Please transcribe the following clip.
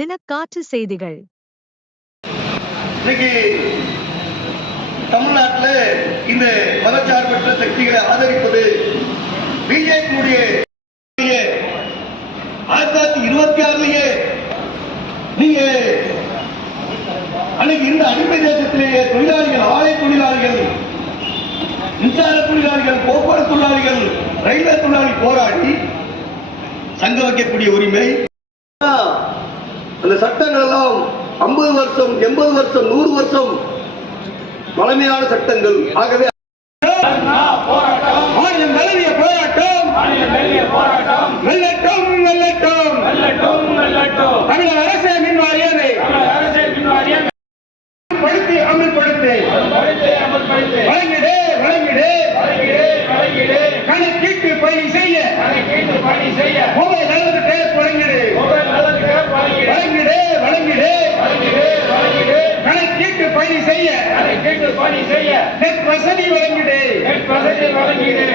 தினக்காற்று செய்திகள். இன்னைக்கு தமிழ்நாட்டில் இந்த மதச்சார்பற்ற சக்திகளை ஆதரிப்பது பிஜேபியுடைய ஆயிரத்தி தொள்ளாயிரத்தி இருபத்தி ஆறுலயே நீங்க அன்னைக்கு இந்த அடிமை தேசத்திலேயே தொழிலாளிகள் ஆலை தொழிலாளிகள் மின்சார தொழிலாளிகள் போக்குவரத்து தொழிலாளிகள் ரயில்வே தொழிலாளி போராடி சங்க வைக்கக்கூடிய உரிமை அந்த சட்டங்கள் எல்லாம் ஐம்பது வருஷம் எண்பது வருஷம் நூறு வருஷம் பழமையான சட்டங்கள். ஆகவே மாநிலம் நலனிய போராட்டம். வெல்லட்டும் வெல்லட்டும் தமிழக அரசு மின் வாரியத்தை படுத்தி அமல்படுத்து. வழங்கிடு வழங்கிடு. கணக்கீட்டு பணி செய்ய. கணக்கீட்டு பணி செய்ய. நெட் வசதி வழங்கிடு. என்று சொல்லி ஆர்ப்பாட்டம்